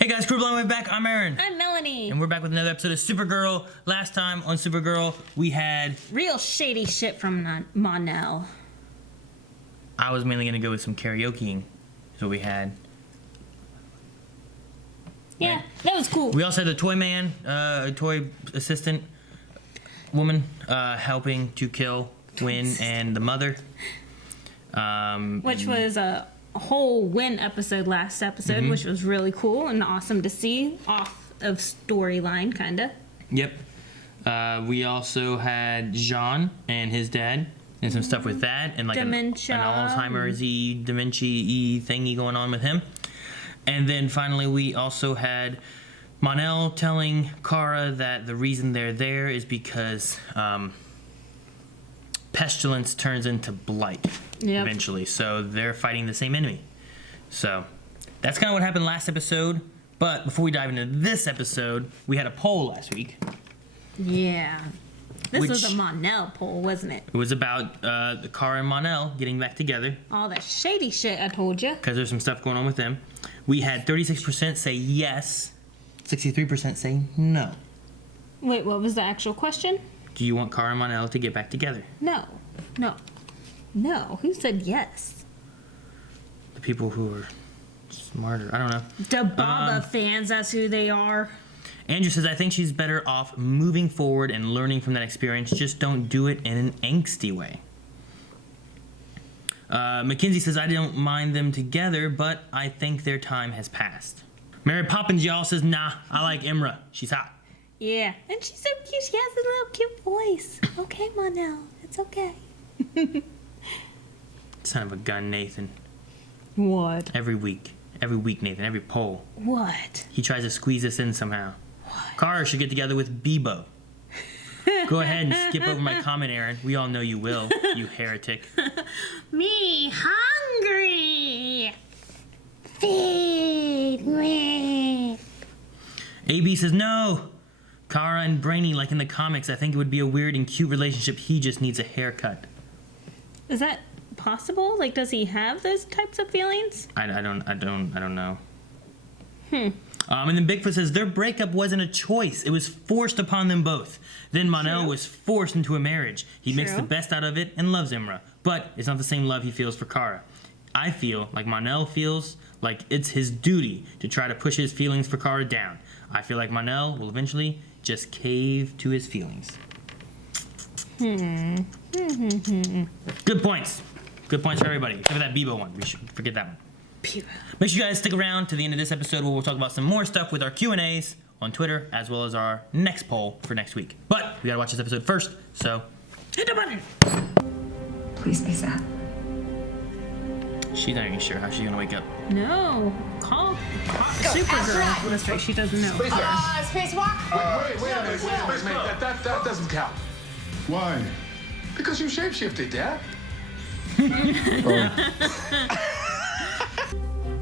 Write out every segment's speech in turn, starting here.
Hey guys, Crew Blind Way back. I'm Aaron. I'm Melanie. And we're back with another episode of Supergirl. Last time on Supergirl, we had... real shady shit from Mon-El. I was mainly going to go with some karaokeing. Is what we had. Yeah, And that was cool. we also had the toy man, a toy assistant woman, helping to kill Win and the mother. Which was a whole Win episode last episode, which was really cool and awesome to see. Off of storyline, kinda. Yep. We also had Jean and his dad and some stuff with that and like an Alzheimer's-y, dementia-y thingy going on with him. And then finally we also had Mon-El telling Kara that the reason they're there is because pestilence turns into blight eventually. So they're fighting the same enemy. So that's kind of what happened last episode. But before we dive into this episode, we had a poll last week. Yeah. This was a Mon-El poll, wasn't it? It was about Kara and Mon-El getting back together. All that shady shit I told you. Because there's some stuff going on with them. We had 36% say yes, 63% say no. Wait, what was the actual question? Do you want Kara and Mon-El to get back together? No. Who said yes? The people who are smarter. I don't know. The Baba fans, that's who they are. Andrew says, I think she's better off moving forward and learning from that experience. Just don't do it in an angsty way. Mackenzie says, I don't mind them together, but I think their time has passed. Mary Poppins, y'all, says, nah, I like Imra. She's hot. Yeah, and she's so cute. She has a little cute voice. Okay, Mon-El, it's okay. Son of a gun, Nathan. What? Every week, Nathan, every poll. What? He tries to squeeze us in somehow. What? Kara should get together with Bebo. Go ahead and skip over my comment, Aaron. We all know you will, you heretic. Me hungry. Feed me. AB says, no. Kara and Brainy, like in the comics, I think it would be a weird and cute relationship. He just needs a haircut. Is that possible? Like, does he have those types of feelings? I don't know. And then Bigfoot says their breakup wasn't a choice. It was forced upon them both. Then Mon-El was forced into a marriage. He makes the best out of it and loves Imra. But it's not the same love he feels for Kara. I feel like Mon-El feels like it's his duty to try to push his feelings for Kara down. I feel like Mon-El will eventually just cave to his feelings. Good points. Good points for everybody. Except for that Bebo one. We should forget that one. Make sure you guys stick around to the end of this episode where we'll talk about some more stuff with our Q&As on Twitter, as well as our next poll for next week. But we gotta watch this episode first, so hit the button! Please be sad. She's not even sure how she's gonna wake up. No. Call Supergirl. That's right, she doesn't know. Spacewalk? Wait a minute. That doesn't count. Why? Because you shapeshifted, Dad.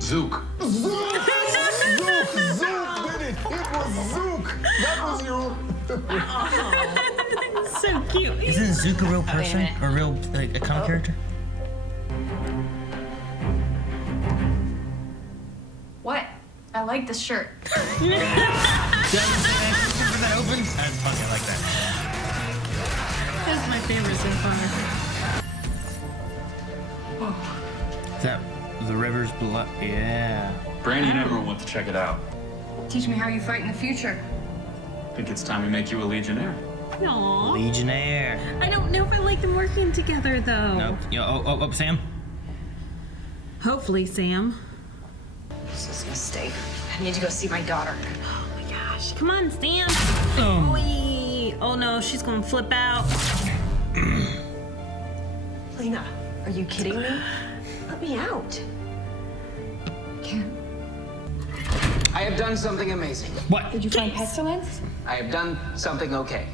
Zook. Zook did it! It was Zook! That was you! So cute. Isn't Zook a real person? Or a real, like, a comic character? What? I like this shirt. Did I just say that open? That's funny, I like that. That's my favorite so far. Is that the river's blood? Yeah. Brandy and everyone want to check it out. Teach me how you fight in the future. I think it's time we make you a Legionnaire. Aww. Legionnaire. I don't know if I like them working together, though. Nope. Oh, Sam? Hopefully, Sam. This is a mistake. I need to go see my daughter. Oh my gosh. Come on, Sam. Oh. Oy. Oh no, she's gonna flip out. Lena, are you kidding me? Let me out. Can't. I have done something amazing. What? Did you find pestilence? I have done something okay.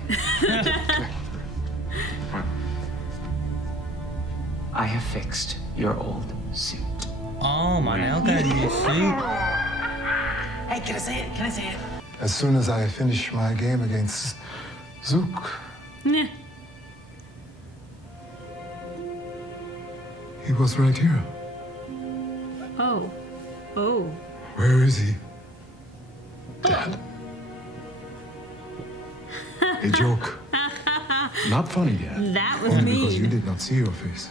I have fixed your old suit. Oh, Mon-El got a new suit. Hey, can I say it? Can I say it? As soon as I finish my game against Zook, Nah. he was right here. Oh. Oh. Where is he? Dad. A joke. Not funny, Dad. That was Only because you mean. did not see your face.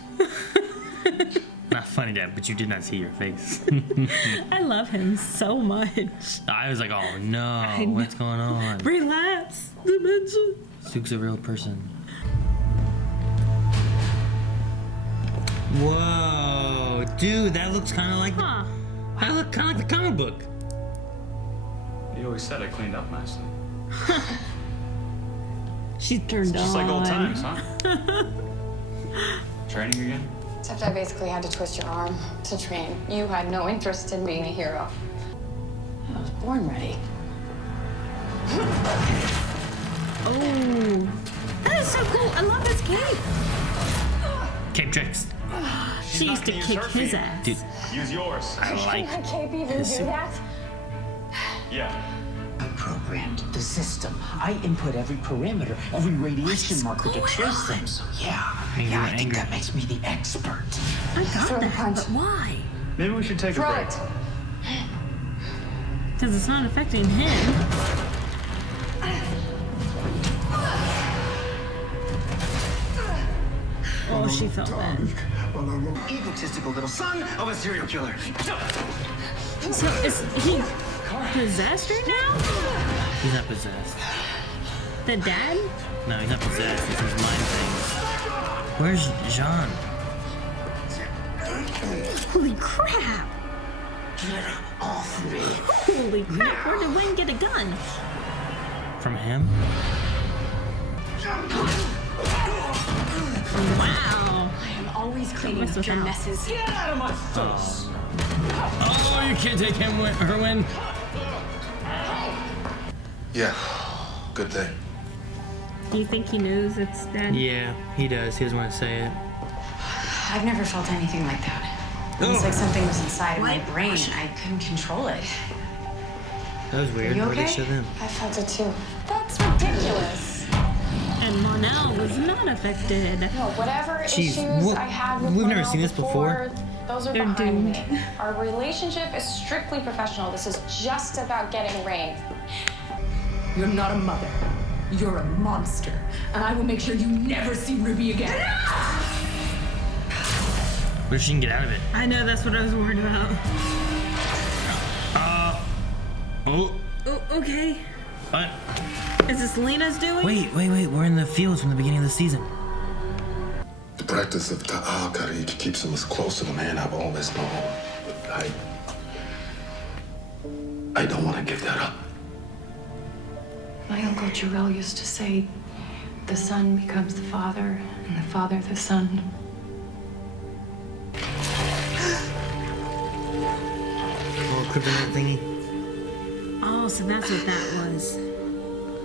Not funny, Dad, but you did not see your face. I love him so much. I was like, oh no, know. what's going on? Relapse. Dementia. Duke's a real person. Whoa, dude, that looks kind of like Huh. that look kind of like the comic book. You always said I cleaned up nicely. She turned Just like old on. times, huh? Training again? Except I basically had to twist your arm to train. You had no interest in being a hero. I was born ready. Oh, that is so cool. I love his cape. Cape tricks. She used to kick his ass. Dude, Use yours. I like I can't even do that. Yeah. I programmed the system. I input every parameter, every radiation marker to trace them. So Angry, I think angry. that makes me the expert. I got Throw the that, punch. but why? Maybe we should take a break. Right. Because it's not affecting him. Oh, she felt that. Egotistical little son of a serial killer. So is he possessed right now? he's not possessed. The dad? No, he's not possessed. It's his mind things. Where's Jean? Holy crap! Off me. Holy crap! Where did Wayne get a gun? From him? Wow! I am always cleaning Must up have your found. messes. Get out of my face. Oh, you can't take him, her win. Yeah, good thing. Do you think he knows it's dad? Yeah, he does. He doesn't want to say it. I've never felt anything like that. It's like something was inside of my brain. I couldn't control it. That was weird. You Where'd they okay? show them? I felt it too. That's ridiculous. And Monel was not affected. No, whatever Jeez, issues what- I had with we've never Monel seen this before. Those are They're behind doomed. me. Our relationship is strictly professional. This is just about getting Rain. You're not a mother. You're a monster. And I will make sure you never see Ruby again. But she can get out of it. I know, that's what I was worried about. Oh, Oh, okay. what? Is this Lena's doing? Wait. We're in the fields from the beginning of the season. The practice of ta'akari keeps him as close to the man I've always known. But I don't want to give that up. My Uncle Jarrell used to say, the son becomes the father, and the father the son. Little kryptonite thingy. Oh, so that's what that was.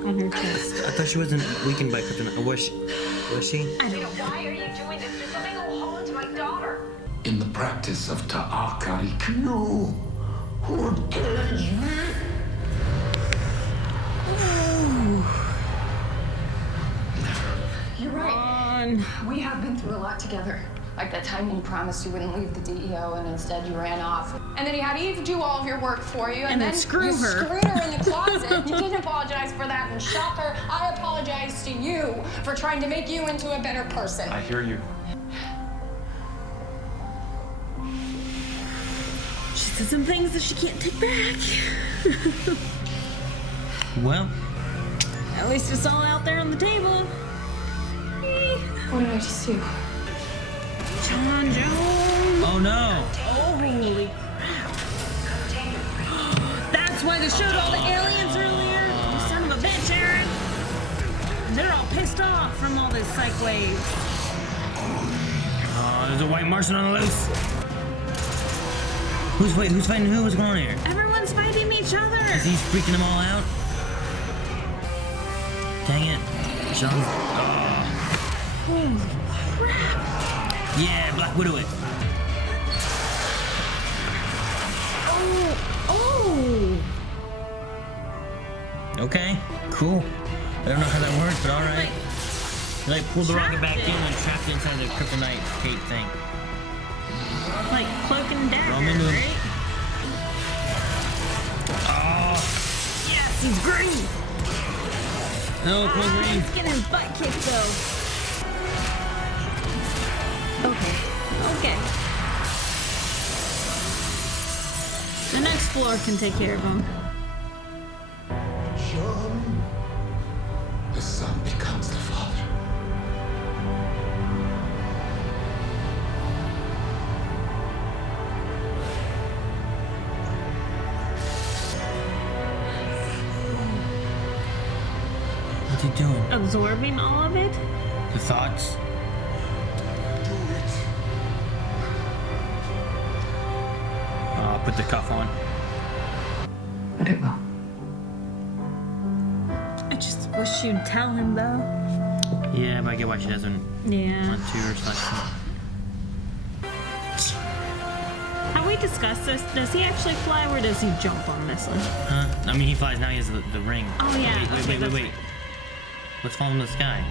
On her chest. I thought she wasn't weakened by kryptonite. Or was she? Was she? I don't know. Why are you doing this? There's something that will hold to my daughter. In the practice of ta'akari, you would cage me. You're right. We have been through a lot together. Like that time when you promised you wouldn't leave the DEO and instead you ran off. And then you had Eve do all of your work for you. And then screw you her. screwed her in the closet. You didn't apologize for that. And shocker, I apologize to you for trying to make you into a better person. I hear you. She said some things that she can't take back. Well, At least it's all out there on the table. What did I just do? John Jones. oh no. Holy crap. That's why they showed all the aliens earlier. You son of a bitch, Aaron. They're all pissed off from all this psych waves. Oh, there's a white Martian on the loose. Who's fighting who? What's going on here? Everyone's fighting each other. Is he freaking them all out? Dang it. Sean. Holy crap. Yeah, Black Widow it. Oh. Okay, cool. I don't know how that works, but alright. They like pulled the rocket back in and trapped it inside the kryptonite cape thing. Like cloak and Throw 'em dagger, into him. right? Oh, Yes. he's green. No, poor green. He's getting his butt kicked though. Okay. The next floor can take care of him. John, the son becomes the father. What's he doing? Absorbing all of it? The thoughts? I'll put the cuff on. But it will. I just wish you'd tell him though. Yeah, but I get why she doesn't Yeah. want to or something. Have we discussed this? Does he actually fly or does he jump on this one? Huh? I mean, he flies now. He has the ring. Oh yeah. Wait. What's falling in the sky?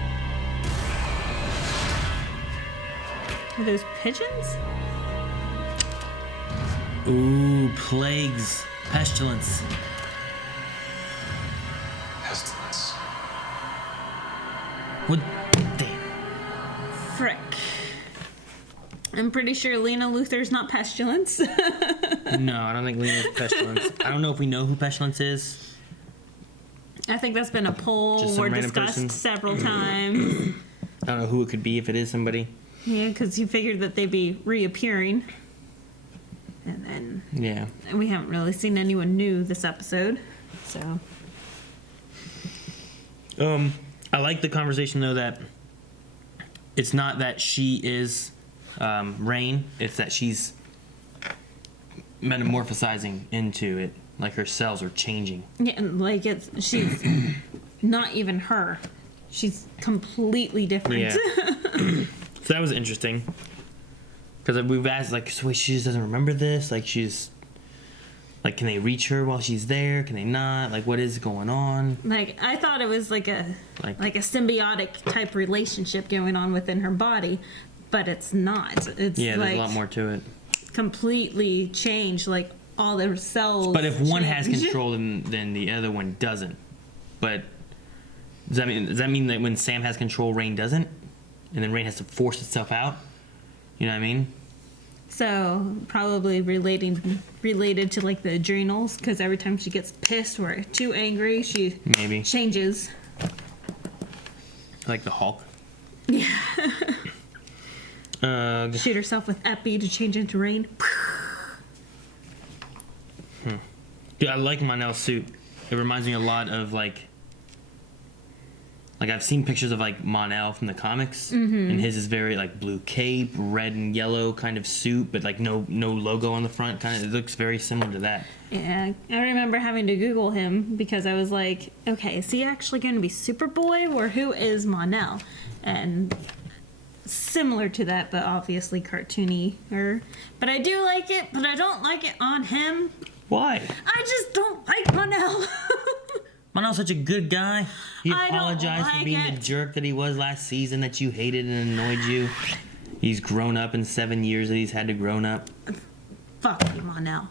Are those pigeons? Ooh, plagues, pestilence. Pestilence. What? Damn. Frick. I'm pretty sure Lena Luthor's not pestilence. No, I don't think Lena's pestilence. I don't know if we know who pestilence is. I think that's been a poll Just some or random discussed person. several times. I don't know who it could be if it is somebody. Yeah, because you figured that they'd be reappearing. And then Yeah. we haven't really seen anyone new this episode. So I like the conversation though that it's not that she is Rain, it's that she's metamorphosizing into it. Like her cells are changing. yeah, and like she's not even her. She's completely different. Yeah. So that was interesting. Because we've asked, like, so wait, she just doesn't remember this? Like, she's... Like, can they reach her while she's there? Can they not? Like, what is going on? Like, I thought it was like a symbiotic type relationship going on within her body, but it's not. It's Yeah, there's like a lot more to it. completely changed, like all their cells. But if one has change. control, then the other one doesn't. But does that mean that when Sam has control, Rain doesn't? And then Rain has to force itself out? You know what I mean? So probably related to like the adrenals, because every time she gets pissed or too angry, she Maybe. changes. Like the Hulk. Yeah. Dude, Shoot herself with Epi to change into Rain. I like Monel's suit. It reminds me a lot of like I've seen pictures of like Mon-El from the comics, and his is very like blue cape, red and yellow kind of suit, but like no logo on the front. Kind of, it looks very similar to that. Yeah, I remember having to Google him because I was like, okay, is he actually going to be Superboy or who is Mon-El? And similar to that, but obviously cartoony. But I do like it, but I don't like it on him. Why? I just don't like Mon-El. Monel's such a good guy. He I don't apologized for like being it. the jerk that he was last season that you hated and annoyed you. He's grown up in 7 years that he's had to grown up. Fuck you, Mon-El.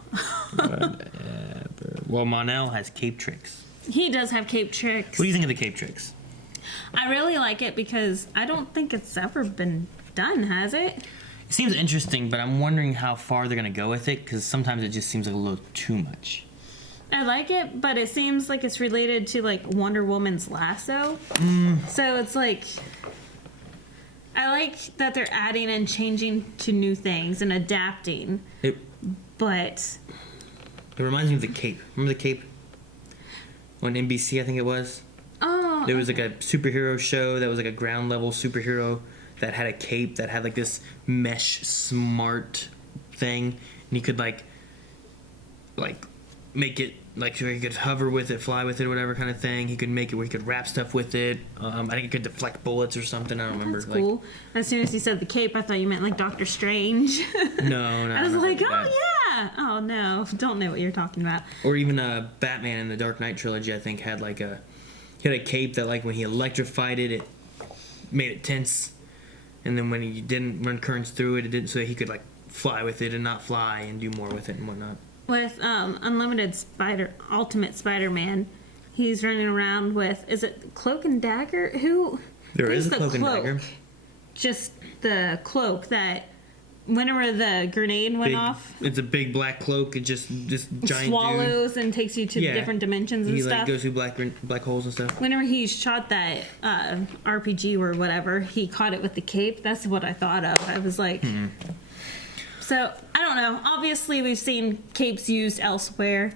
Well, Mon-El has cape tricks. He does have cape tricks. What do you think of the cape tricks? I really like it because I don't think it's ever been done, has it? It seems interesting, but I'm wondering how far they're going to go with it, because sometimes it just seems like a little too much. I like it, but it seems like it's related to like Wonder Woman's lasso. So it's like I like that they're adding and changing to new things and adapting. But It reminds me of the cape. Remember the cape? On NBC, I think it was. oh, There was like a superhero show that was like a ground level superhero that had a cape that had like this mesh smart thing, and he could like make it like so he could hover with it, fly with it, whatever kind of thing. He could make it where he could wrap stuff with it. I think he could deflect bullets or something. I don't remember. that's cool. As soon as you said the cape, I thought you meant like Doctor Strange. No, I was like, nothing oh that. yeah. Oh no, don't know what you're talking about. Or even Batman in the Dark Knight trilogy, I think, had like he had a cape that like when he electrified it, it made it tense, and then when he didn't run currents through it, it didn't, so he could like fly with it and not fly and do more with it and whatnot. With Ultimate Spider-Man, he's running around with, is it Cloak and Dagger? There who's is a the Cloak and Dagger. Just the cloak that whenever the grenade went off, it's a big black cloak. It just giant swallows and takes you to different dimensions and he, stuff. He like goes through black holes and stuff. Whenever he shot that RPG or whatever, he caught it with the cape. That's what I thought of. I was like, So I don't know. Obviously, we've seen capes used elsewhere.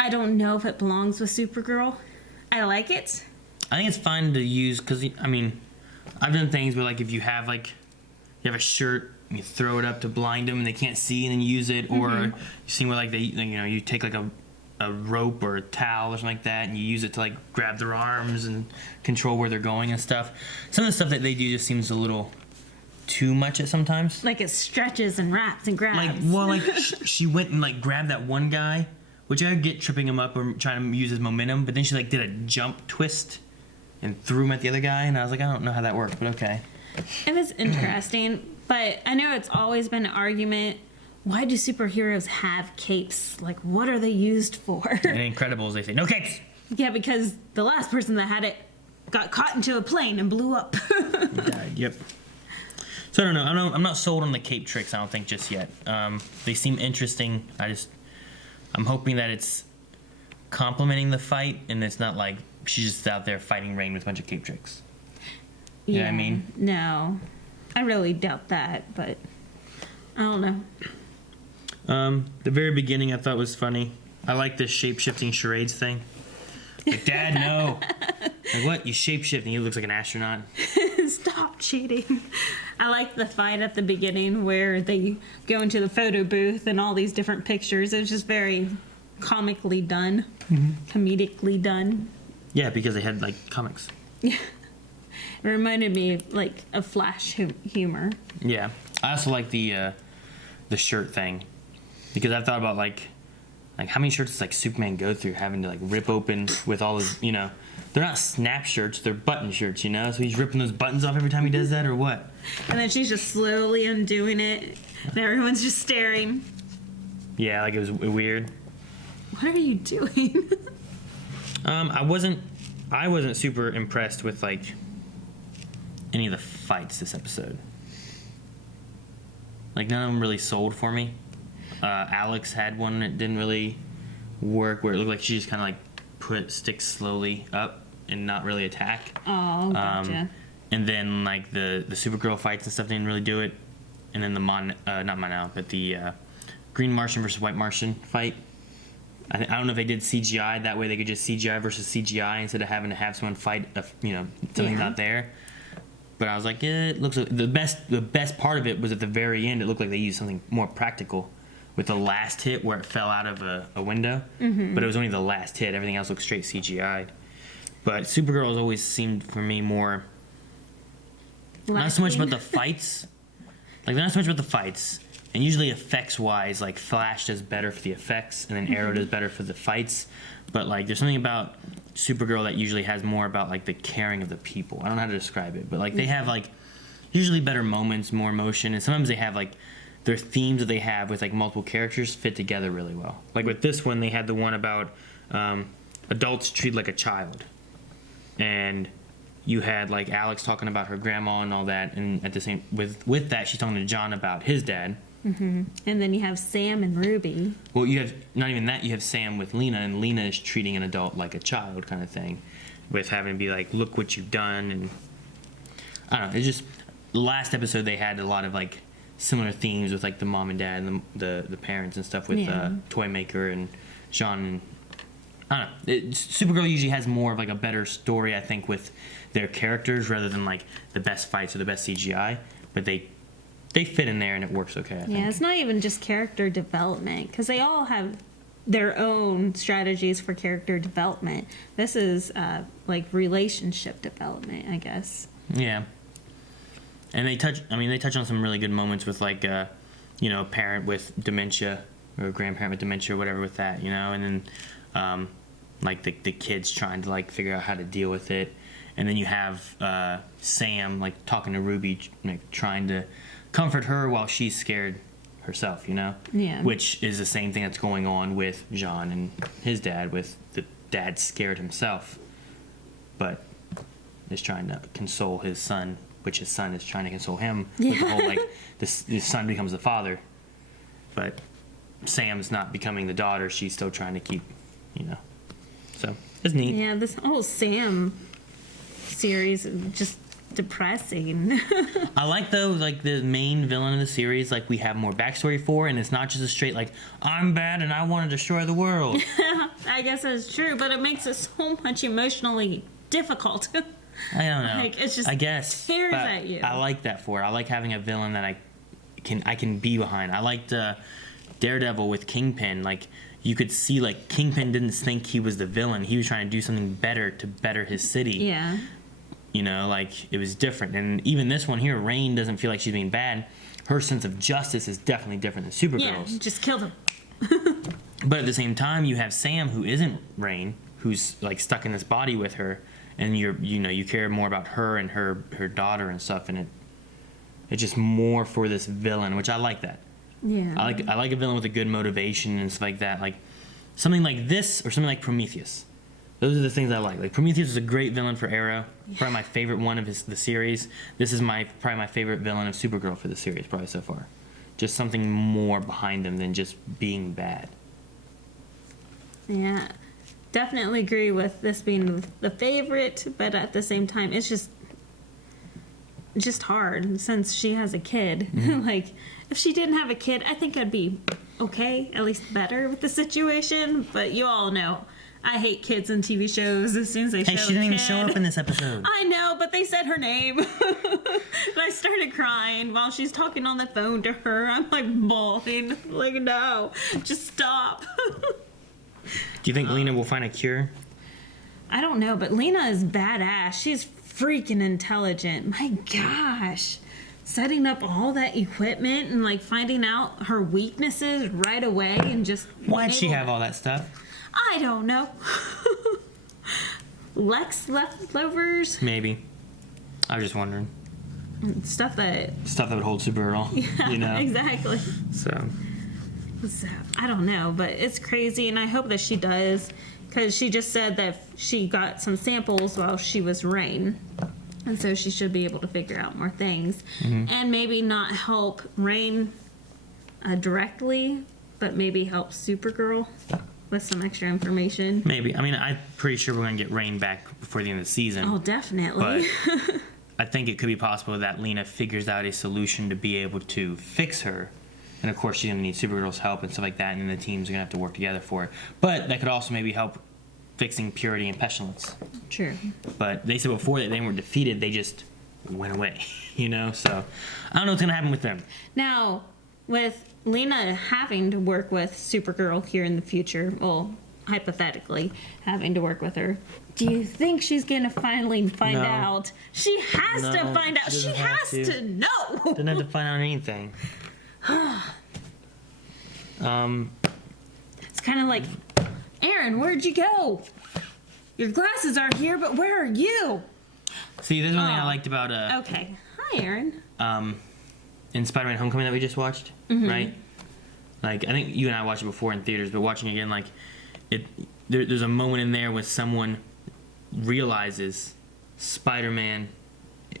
I don't know if it belongs with Supergirl. I like it. I think it's fine to use because I mean, I've done things where like if you have a shirt. You throw it up to blind them and they can't see and then use it, or you see where like you take like a rope or a towel or something like that and you use it to like grab their arms and control where they're going and stuff. Some of the stuff that they do just seems a little too much at sometimes. Like it stretches and wraps and grabs. She went and like grabbed that one guy, which I get tripping him up or trying to use his momentum, but then she like did a jump twist and threw him at the other guy, and I was like, I don't know how that worked, but okay. It was interesting. But I know it's always been an argument. Why do superheroes have capes? Like, what are they used for? In Incredibles, they say, no capes! Yeah, because the last person that had it got caught into a plane and blew up. Died, yep. So I don't know. I'm not sold on the cape tricks, I don't think, just yet. They seem interesting. I'm hoping that it's complementing the fight and it's not like she's just out there fighting rain with a bunch of cape tricks. You know what I mean? No. I really doubt that, but I don't know. The very beginning I thought was funny. I like this shape-shifting charades thing. Like, Dad, no. Like, what? You shape-shift and he looks like an astronaut. Stop cheating. I like the fight at the beginning where they go into the photo booth and all these different pictures. It was just very comically done. Comedically done. Yeah, because they had, like, comics. Yeah. It reminded me like of Flash humor. Yeah, I also like the shirt thing because I've thought about like how many shirts does like Superman go through having to like rip open with all his they're not snap shirts, they're button shirts, so he's ripping those buttons off every time he does that or what? And then she's just slowly undoing it and everyone's just staring. Yeah, like it was weird. What are you doing? I wasn't super impressed with like any of the fights this episode. Like none of them really sold for me. Alex had one that didn't really work where it looked like she just kind of like put sticks slowly up and not really attack. Oh, gotcha. And then like the Supergirl fights and stuff didn't really do it. And then the not Mon-El, but the Green Martian versus White Martian fight. I don't know if they did CGI that way they could just CGI versus CGI instead of having to have someone fight something not there. But I was like, it looks like the best part of it was at the very end. It looked like they used something more practical with the last hit where it fell out of a window. But it was only the last hit. Everything else looked straight CGI. But Supergirl has always seemed for me more not so much about the fights. Like not so much about the fights. And usually effects wise, like Flash does better for the effects, and then Arrow does better for the fights. But like there's something about Supergirl that usually has more about like the caring of the people. I don't know how to describe it, but like they have like usually better moments, more emotion, and sometimes they have like their themes that they have with like multiple characters fit together really well. Like with this one, they had the one about adults treated like a child, and you had like Alex talking about her grandma and all that, and at the same with that she's talking to John about his dad. And then you have Sam and Ruby. Well, you have not even that. You have Sam with Lena, and Lena is treating an adult like a child, kind of thing, with having to be like, "Look what you've done," and I don't know. It's just last episode they had a lot of like similar themes with like the mom and dad and the parents and stuff with Toy Maker and John. And I don't know. Supergirl usually has more of like a better story, I think, with their characters rather than like the best fights or the best CGI, but they fit in there and it works okay, I think. Yeah, it's not even just character development, because they all have their own strategies for character development. This is like relationship development, I guess. Yeah. And they touch on some really good moments with like a parent with dementia or a grandparent with dementia or whatever with that, and then like the kids trying to like figure out how to deal with it. And then you have Sam like talking to Ruby, like, trying to comfort her while she's scared herself, Yeah. Which is the same thing that's going on with John and his dad with dad's scared himself, but is trying to console his son, which his son is trying to console him with the whole, like, this son becomes the father, but Sam's not becoming the daughter. She's still trying to keep, so it's neat. Yeah, this whole Sam series is just depressing. I like, though, like, the main villain of the series, like, we have more backstory for, and it's not just a straight, like, I'm bad and I want to destroy the world. I guess that's true, but it makes it so much emotionally difficult. I don't know. Like, it's just, I guess tears at you. I like that for it. I like having a villain that I can be behind. I liked Daredevil with Kingpin. Like, you could see, like, Kingpin didn't think he was the villain. He was trying to do something better to better his city. Yeah. Like, it was different. And even this one here, Rain doesn't feel like she's being bad. Her sense of justice is definitely different than Supergirl's. Yeah, just killed him. But at the same time, you have Sam, who isn't Rain, who's, like, stuck in this body with her, and you care more about her and her daughter and stuff, and it's just more for this villain, which I like that. Yeah. I like a villain with a good motivation and stuff like that, like something like this or something like Prometheus. Those are the things I like. Like, Prometheus was a great villain for Arrow, probably my favorite one of the series. This is probably my favorite villain of Supergirl for the series, probably so far. Just something more behind them than just being bad. Yeah, definitely agree with this being the favorite, but at the same time, it's just hard since she has a kid. Mm-hmm. Like, if she didn't have a kid, I think I'd be okay, at least better with the situation. But you all know, I hate kids in TV shows. As soon as they show a kid. Hey, she didn't even show up in this episode. I know, but they said her name. And I started crying while she's talking on the phone to her. I'm like bawling. Like, no, just stop. Do you think Lena will find a cure? I don't know, but Lena is badass. She's freaking intelligent. My gosh. Setting up all that equipment and, like, finding out her weaknesses right away and just... Why'd she have all that stuff? I don't know. Lex leftovers? Maybe. I was just wondering. Stuff that would hold Supergirl. Yeah, exactly. So, I don't know, but it's crazy, and I hope that she does, because she just said that she got some samples while she was Rain, and so she should be able to figure out more things, and maybe not help Rain directly, but maybe help Supergirl with some extra information. Maybe. I mean, I'm pretty sure we're going to get Rain back before the end of the season. Oh, definitely. But I think it could be possible that Lena figures out a solution to be able to fix her. And, of course, she's going to need Supergirl's help and stuff like that, and then the teams are going to have to work together for it. But that could also maybe help fixing Purity and Pestilence. True. But they said before that they weren't defeated, they just went away, So, I don't know what's going to happen with them. Now, with Lena having to work with Supergirl here in the future, well, hypothetically, having to work with her, do you think she's going to finally find out? She has to find out. She has to know. Doesn't have to find out anything. It's kind of like, Aaron, where'd you go? Your glasses are here, but where are you? See, there's one thing I liked about okay. Hi, Aaron. In Spider-Man Homecoming that we just watched, right? Like, I think you and I watched it before in theaters, but watching it again, like, there's a moment in there when someone realizes Spider-Man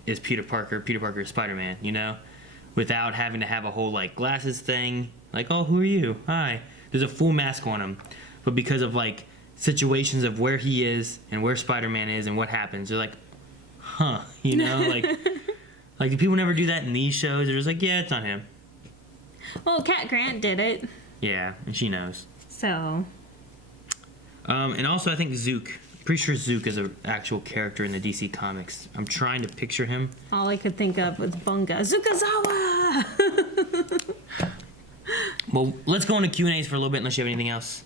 is Peter Parker is Spider-Man, without having to have a whole, like, glasses thing, like, oh, who are you? Hi. There's a full mask on him, but because of, like, situations of where he is and where Spider-Man is and what happens, they're like, huh, like, do people never do that in these shows? They're just like, yeah, it's not him. Well, Cat Grant did it. Yeah, and she knows. So. And also, I think Zook. Pretty sure Zook is an actual character in the DC Comics. I'm trying to picture him. All I could think of was Bunga. Zukazawa! Well, let's go into Q&As for a little bit, unless you have anything else.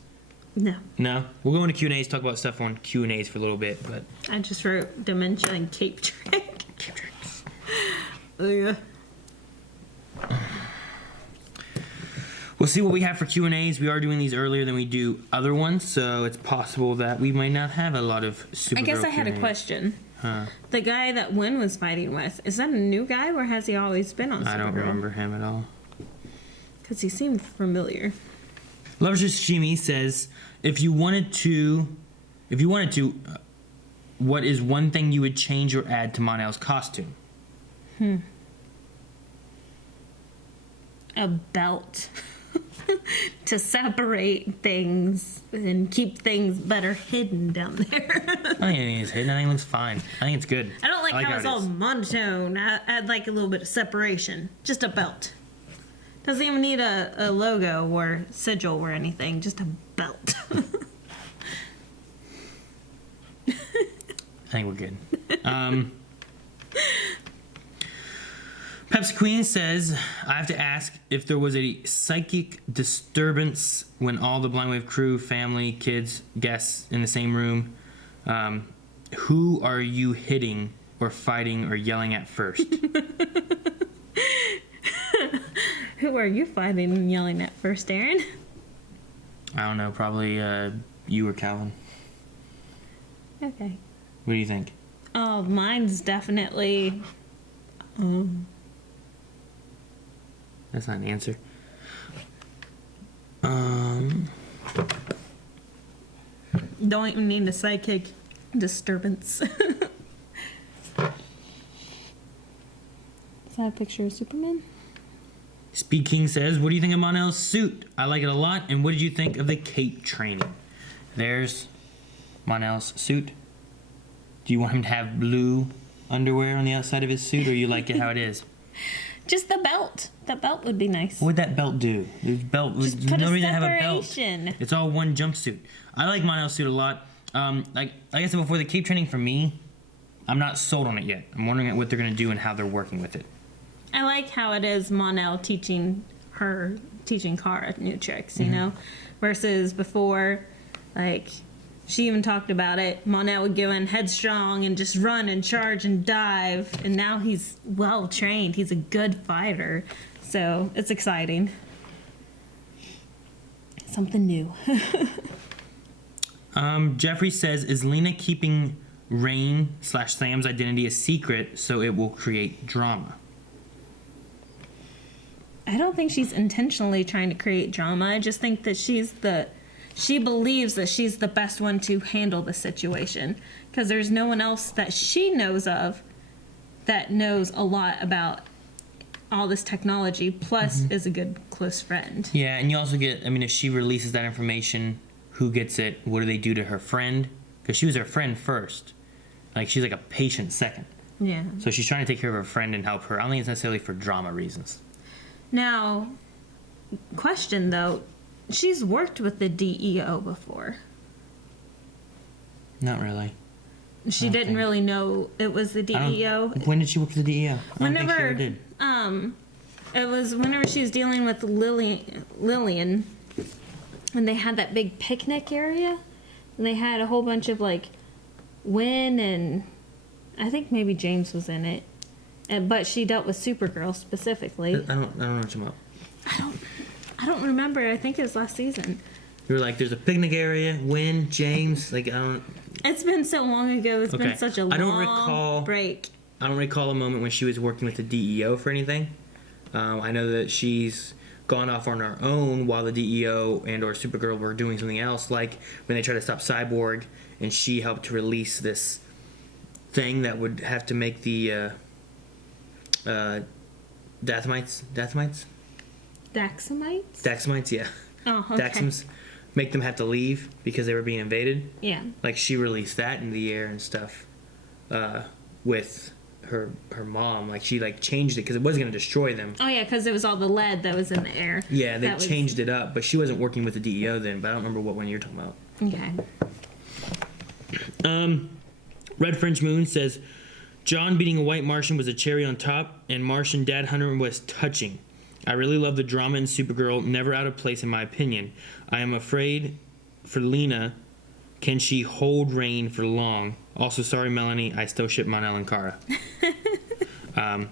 No. No? We'll go into Q&As, talk about stuff on Q&As for a little bit, but... I just wrote Dementia and Cape Trick. Cape Tricks. Yeah. We'll see what we have for Q&As. We are doing these earlier than we do other ones, so it's possible that we might not have a lot of Supergirl I guess I had Q&As. a question. Huh. The guy that Wynn was fighting with, is that a new guy, or has he always been on Supergirl? I don't remember him at all. Because he seemed familiar. Lovers Shimi says, if you wanted If you wanted to, what is one thing you would change or add to Mon-El's costume? A belt. To separate things and keep things better hidden down there. I don't think anything is hidden. I think it looks fine. I think it's good. I don't like how it's it all is. monotone. I'd like a little bit of separation. Just a belt. Doesn't even need a logo or sigil or anything. Just a belt. I think we're good. Pepsi Queen says, I have to ask if there was a psychic disturbance when all the Blind Wave crew, family, kids, guests in the same room. Who are you hitting or fighting or yelling at first? Who are you fighting and yelling at first, Aaron? I don't know, probably you or Calvin. Okay. What do you think? Oh, mine's definitely... That's not an answer. Don't even need a psychic disturbance. Is that a picture of Superman? Speed King says, what do you think of Mon-El's suit? I like it a lot. And what did you think of the cape training? There's Mon-El's suit. Do you want him to have blue underwear on the outside of his suit, or you like it how it is? Just the belt. That belt would be nice. What would that belt do? The belt Just there's put no a reason to have a belt. separation. It's all one jumpsuit. I like Mon-El's suit a lot. Like I said before, the cape training for me, I'm not sold on it yet. I'm wondering what they're gonna do and how they're working with it. I like how it is Mon-El teaching Kara new tricks, you know? Versus before, like, she even talked about it. Mon-El would go in headstrong and just run and charge and dive. And now he's well trained. He's a good fighter. So it's exciting. Something new. Jeffrey says, is Lena keeping Rain/Sam's identity a secret so it will create drama? I don't think she's intentionally trying to create drama. I just think that she believes that she's the best one to handle the situation. Because there's no one else that she knows of that knows a lot about all this technology, plus is a good close friend. Yeah, and you also get, I mean, if she releases that information, who gets it? What do they do to her friend? Because she was her friend first. Like, she's like a patient second. Yeah. So she's trying to take care of her friend and help her. I don't think it's necessarily for drama reasons. Now, question though, she's worked with the DEO before. Not really. She didn't really know it was the DEO. When did she work for the DEO? I don't think she ever Whenever, did. it was whenever she was dealing with Lillian, and they had that big picnic area, and they had a whole bunch of like Wynn and I think maybe James was in it, but she dealt with Supergirl specifically. I don't know what you're about. I don't remember. I think it was last season. You were like, there's a picnic area, Wynn, James, like, I don't... It's been so long ago. It's been such a long break. I don't recall a moment when she was working with the DEO for anything. I know that she's gone off on her own while the DEO and or Supergirl were doing something else, like when they tried to stop Cyborg, and she helped to release this thing that would have to make the Daxamites? Daxamites, yeah. Oh, okay. Daxams. Make them have to leave because they were being invaded. Yeah. Like, she released that in the air and stuff with her mom. Like, she, like, changed it because it wasn't going to destroy them. Oh, yeah, because it was all the lead that was in the air. Yeah, they changed it up. But she wasn't working with the DEO then, but I don't remember what one you're talking about. Okay. Red French Moon says, John beating a white Martian was a cherry on top, and Martian Dad Hunter was touching. I really love the drama in Supergirl, never out of place in my opinion. I am afraid for Lena. Can she hold Rain for long? Also, sorry, Melanie, I still ship Mon-El and Kara. I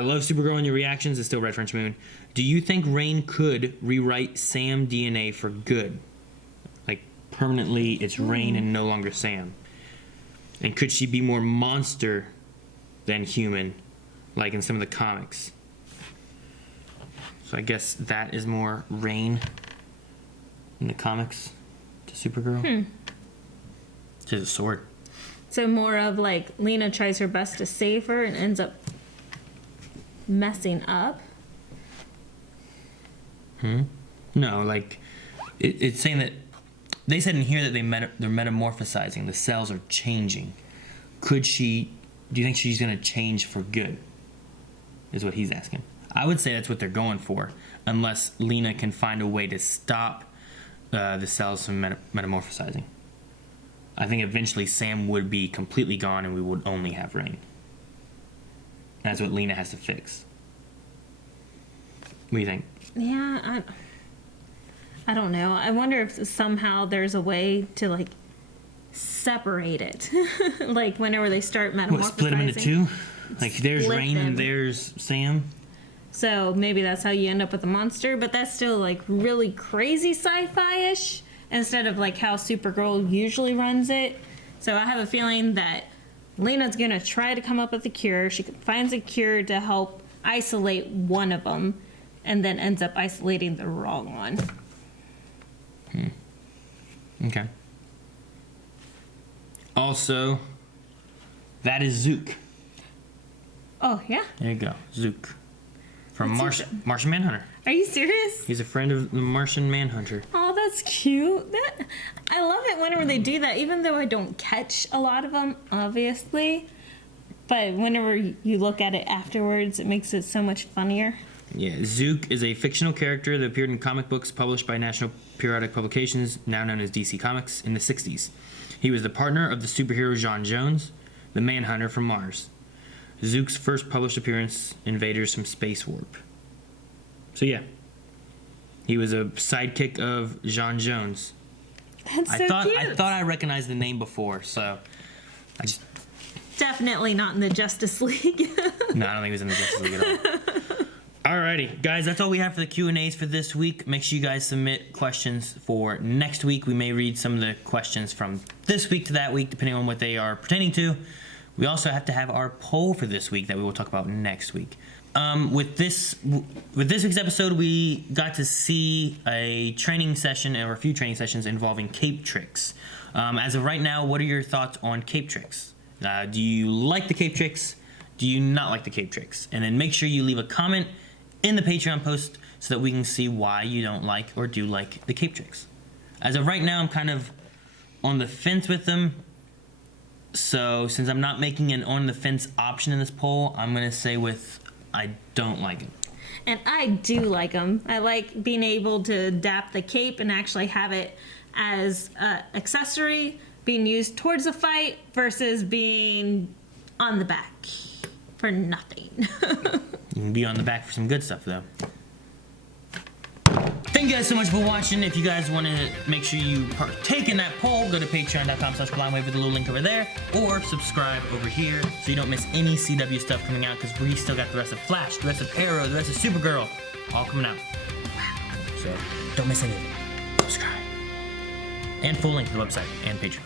love Supergirl and your reactions. It's still Red French Moon. Do you think Rain could rewrite Sam DNA for good? Like, permanently, it's Rain and no longer Sam. And could she be more monster than human, like in some of the comics? So I guess that is more Rain in the comics to Supergirl. She has a sword. So more of like Lena tries her best to save her and ends up messing up. No, like it's saying that they said in here that they're metamorphosizing. The cells are changing. Could she? Do you think she's gonna change for good? Is what he's asking. I would say that's what they're going for, unless Lena can find a way to stop the cells from metamorphosizing. I think eventually Sam would be completely gone and we would only have Rain. That's what Lena has to fix. What do you think? Yeah, I don't know. I wonder if somehow there's a way to like separate it. Like whenever they start metamorphosizing. What, split them into two? Like there's Split Rain them. and there's Sam? So maybe that's how you end up with a monster, but that's still like really crazy sci-fi-ish instead of like how Supergirl usually runs it. So I have a feeling that Lena's gonna try to come up with a cure. She finds a cure to help isolate one of them and then ends up isolating the wrong one. Okay. Also, that is Zook. Oh, yeah? There you go. Zook. From What's Martian Manhunter. Are you serious? He's a friend of the Martian Manhunter. Oh, that's cute. I love it whenever they do that, even though I don't catch a lot of them, obviously. But whenever you look at it afterwards, it makes it so much funnier. Yeah, Zook is a fictional character that appeared in comic books published by National Periodic Publications, now known as DC Comics, in the 60s. He was the partner of the superhero J'onn J'onzz, the Manhunter from Mars. Zook's first published appearance, Invaders from Space Warp. So yeah, he was a sidekick of J'onn J'onzz. That's so cute. I thought I recognized the name before, so I just... Definitely not in the Justice League. No, I don't think he was in the Justice League at all. Alrighty, guys, that's all we have for the Q&As for this week. Make sure you guys submit questions for next week. We may read some of the questions from this week to that week, depending on what they are pertaining to. We also have to have our poll for this week that we will talk about next week. With this week's episode, we got to see a training session, or a few training sessions involving cape tricks. As of right now, what are your thoughts on cape tricks? Do you like the cape tricks? Do you not like the cape tricks? And then make sure you leave a comment in the Patreon post so that we can see why you don't like or do like the cape tricks. As of right now, I'm kind of on the fence with them. So since I'm not making an on the fence option in this poll, I'm going to say with I don't like it. And I do like them. I like being able to adapt the cape and actually have it as an accessory being used towards a fight versus being on the back for nothing. You can be on the back for some good stuff, though. Thank you guys so much for watching. If you guys want to make sure you partake in that poll, go to patreon.com/blindwave with the little link over there, or subscribe over here so you don't miss any CW stuff coming out, because we still got the rest of Flash, the rest of Arrow, the rest of Supergirl, all coming out. So don't miss any of it. Subscribe. And full link to the website and Patreon.